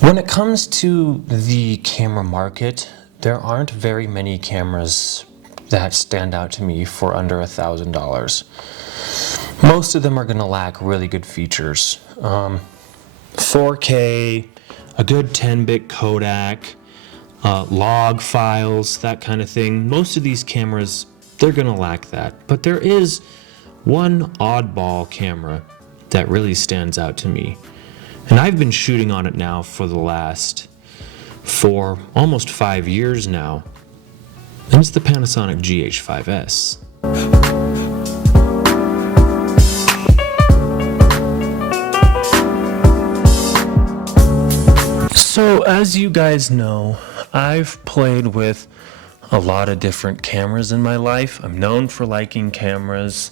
When it comes to the camera market, there aren't very many cameras that stand out to me for under $1,000. Most of them are going to lack really good features. 4K, a good 10-bit codec, log files, that kind of thing. Most of these cameras, they're going to lack that. But there is one oddball camera that really stands out to me. And I've been shooting on it now for almost 5 years now. And it's the Panasonic GH5S. So as you guys know, I've played with a lot of different cameras in my life. I'm known for liking cameras,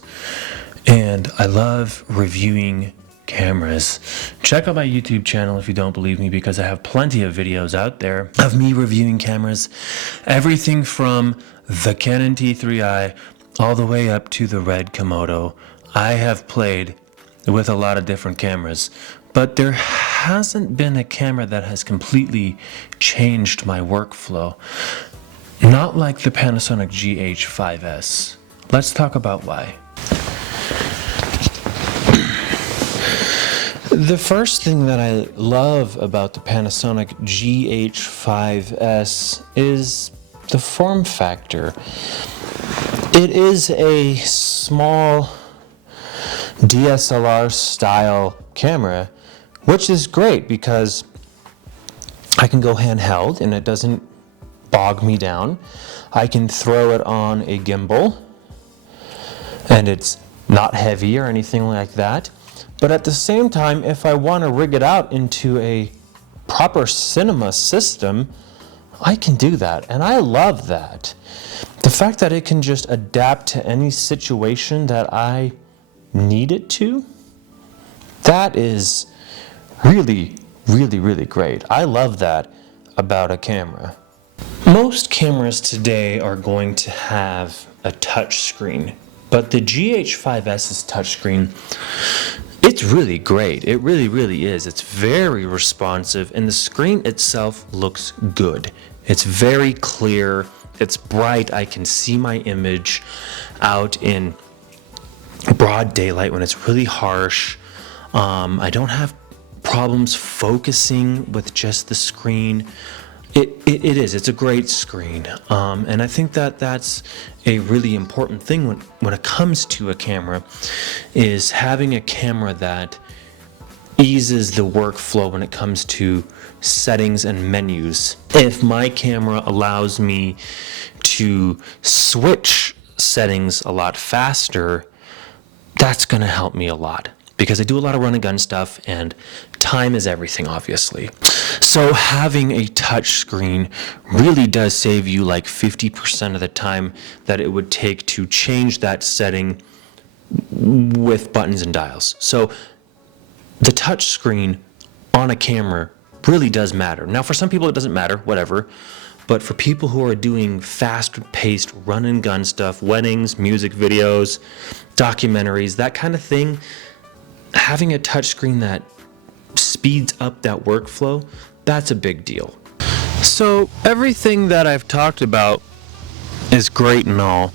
and I love reviewing cameras. Check out my YouTube channel if you don't believe me, because I have plenty of videos out there of me reviewing cameras. Everything from the Canon T3i all the way up to the Red Komodo. I have played with a lot of different cameras, but there hasn't been a camera that has completely changed my workflow. Not like the Panasonic GH5S. Let's talk about why. The first thing that I love about the Panasonic GH5S is the form factor. It is a small DSLR style camera, which is great because I can go handheld and it doesn't bog me down. I can throw it on a gimbal and it's not heavy or anything like that. But at the same time, if I want to rig it out into a proper cinema system, I can do that, and I love that. The fact that it can just adapt to any situation that I need it to, that is really, really, really great. I love that about a camera. Most cameras today are going to have a touch screen, but the GH5S's touchscreen, it's really great. It really, really is. It's very responsive, and the screen itself looks good. It's very clear. It's bright. I can see my image out in broad daylight when it's really harsh. I don't have problems focusing with just the screen. It's a great screen, and I think that that's a really important thing when it comes to a camera, is having a camera that eases the workflow when it comes to settings and menus. If my camera allows me to switch settings a lot faster, that's going to help me a lot, because I do a lot of run and gun stuff, and time is everything, obviously. So having a touch screen really does save you like 50% of the time that it would take to change that setting with buttons and dials. So the touch screen on a camera really does matter. Now, for some people it doesn't matter, whatever. But for people who are doing fast-paced run and gun stuff, weddings, music videos, documentaries, that kind of thing, having a touchscreen that speeds up that workflow, that's a big deal. So everything that I've talked about is great and all,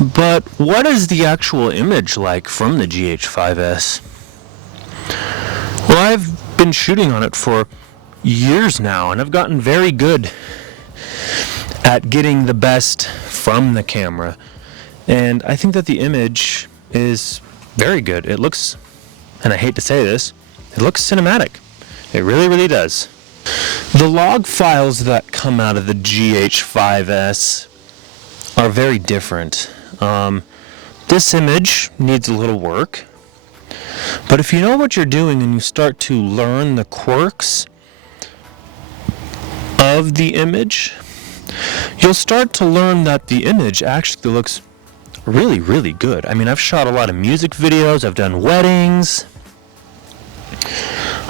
but what is the actual image like from the GH5S? Well, I've been shooting on it for years now, and I've gotten very good at getting the best from the camera, and I think that the image is very good. It looks, and I hate to say this, it looks cinematic. It really, really does. The log files that come out of the GH5S are very different. This image needs a little work, but if you know what you're doing and you start to learn the quirks of the image, you'll start to learn that the image actually looks really, really good. I mean, I've shot a lot of music videos, I've done weddings.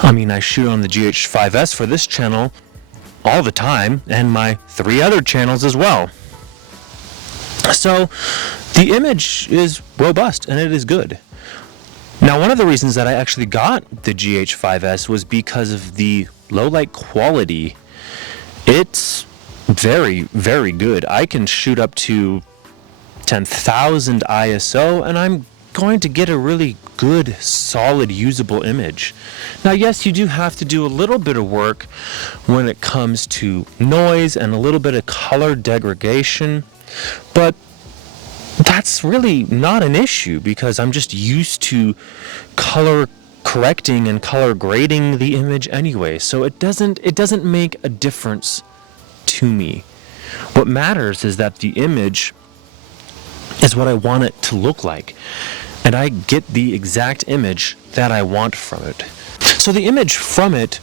I mean, I shoot on the GH5S for this channel all the time, and my 3 other channels as well. So the image is robust and it is good. Now, one of the reasons that I actually got the GH5S was because of the low light quality, it's very, very good. I can shoot up to 10,000 ISO and I'm going to get a really good, solid, usable image. Now, yes, you do have to do a little bit of work when it comes to noise and a little bit of color degradation, but that's really not an issue because I'm just used to color correcting and color grading the image anyway. So it doesn't make a difference to me. What matters is that the image is what I want it to look like, and I get the exact image that I want from it. So the image from it's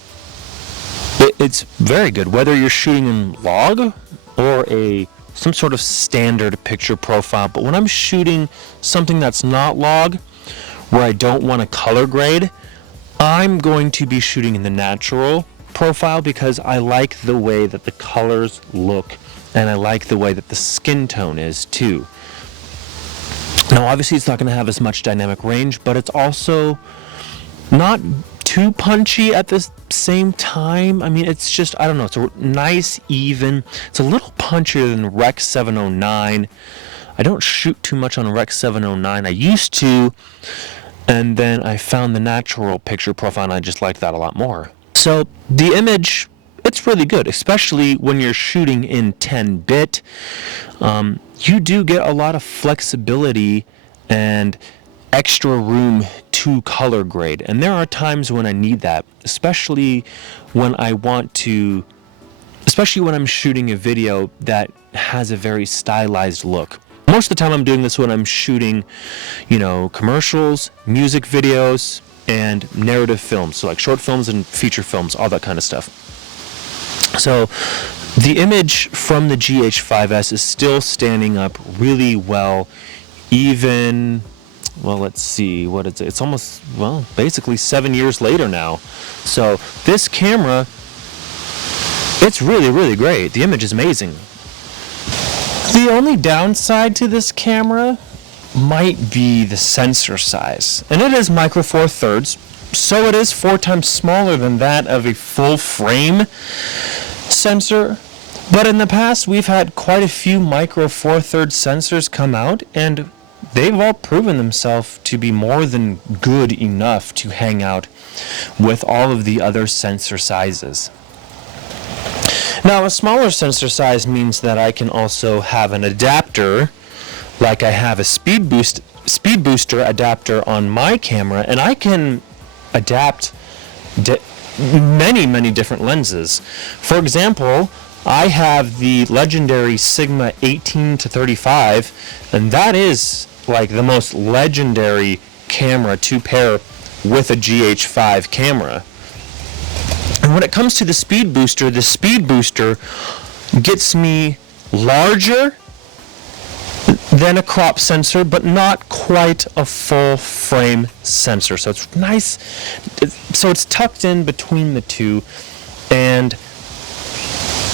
very good, whether you're shooting in log or some sort of standard picture profile. But when I'm shooting something that's not log, where I don't want to color grade, I'm going to be shooting in the natural profile because I like the way that the colors look and I like the way that the skin tone is too. Now, obviously, it's not going to have as much dynamic range, but it's also not too punchy at the same time. I mean, it's just, I don't know, it's a nice, even. It's a little punchier than Rec 709. I don't shoot too much on Rec 709. I used to, and then I found the natural picture profile, and I just liked that a lot more. So the image, it's really good, especially when you're shooting in 10-bit. You do get a lot of flexibility and extra room to color grade. And there are times when I need that, especially when I'm shooting a video that has a very stylized look. Most of the time I'm doing this when I'm shooting, commercials, music videos, and narrative films. So like short films and feature films, all that kind of stuff. So the image from the GH5S is still standing up really well, even, well, let's see, what is it? It's almost, basically 7 years later now. So this camera, it's really, really great. The image is amazing. The only downside to this camera might be the sensor size. And it is micro four thirds, so it is 4 times smaller than that of a full frame sensor. But in the past, we've had quite a few micro four thirds sensors come out, and they've all proven themselves to be more than good enough to hang out with all of the other sensor sizes. Now, a smaller sensor size means that I can also have an adapter, like I have a speed booster adapter on my camera, and I can adapt many, many different lenses. For example, I have the legendary Sigma 18 to 35, and that is like the most legendary camera to pair with a GH5 camera. And when it comes to the speed booster gets me larger than a crop sensor, but not quite a full frame sensor. So it's nice. So it's tucked in between the two, and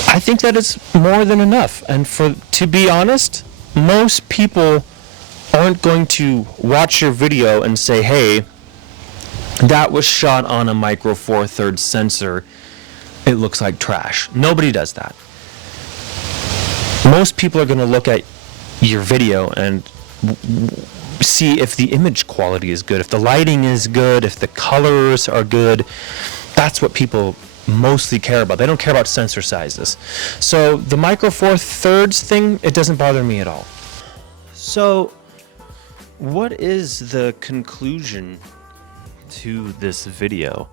I think that is more than enough. And to be honest, most people aren't going to watch your video and say, hey, that was shot on a micro four thirds sensor, it looks like trash. Nobody does that. Most people are going to look at your video and see if the image quality is good, if the lighting is good, if the colors are good. That's what people mostly care about. They don't care about sensor sizes. So the micro four thirds thing, it doesn't bother me at all. So what is the conclusion to this video?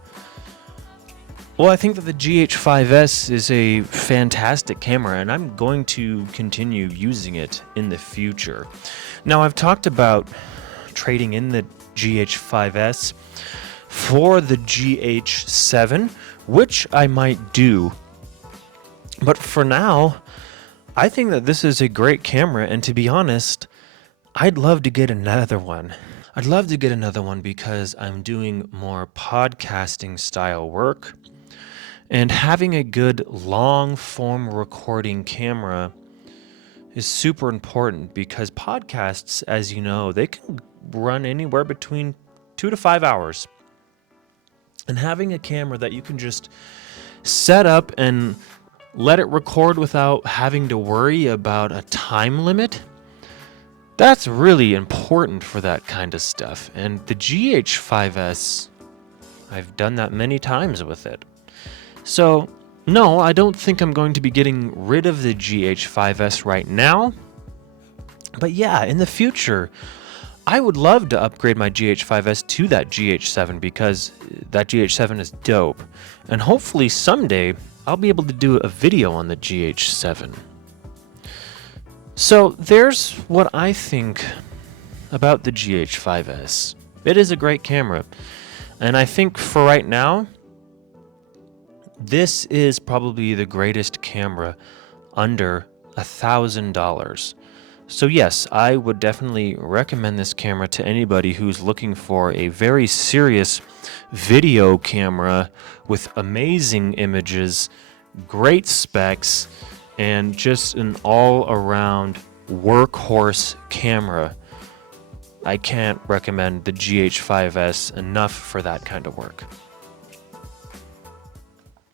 Well, I think that the GH5S is a fantastic camera, and I'm going to continue using it in the future. Now, I've talked about trading in the GH5S for the GH7, which I might do. But for now, I think that this is a great camera, and to be honest, I'd love to get another one. I'd love to get another one because I'm doing more podcasting style work, and having a good long form recording camera is super important because podcasts, as you know, they can run anywhere between 2 to 5 hours. And having a camera that you can just set up and let it record without having to worry about a time limit, that's really important for that kind of stuff. And the GH5S, I've done that many times with it. So, no, I don't think I'm going to be getting rid of the GH5S right now. But yeah, in the future, I would love to upgrade my GH5S to that GH7 because that GH7 is dope. And hopefully someday I'll be able to do a video on the GH7. So there's what I think about the GH5S. It is a great camera. And I think for right now, this is probably the greatest camera under $1,000. So yes, I would definitely recommend this camera to anybody who's looking for a very serious video camera with amazing images, great specs, and just an all-around workhorse camera. I can't recommend the GH5S enough for that kind of work.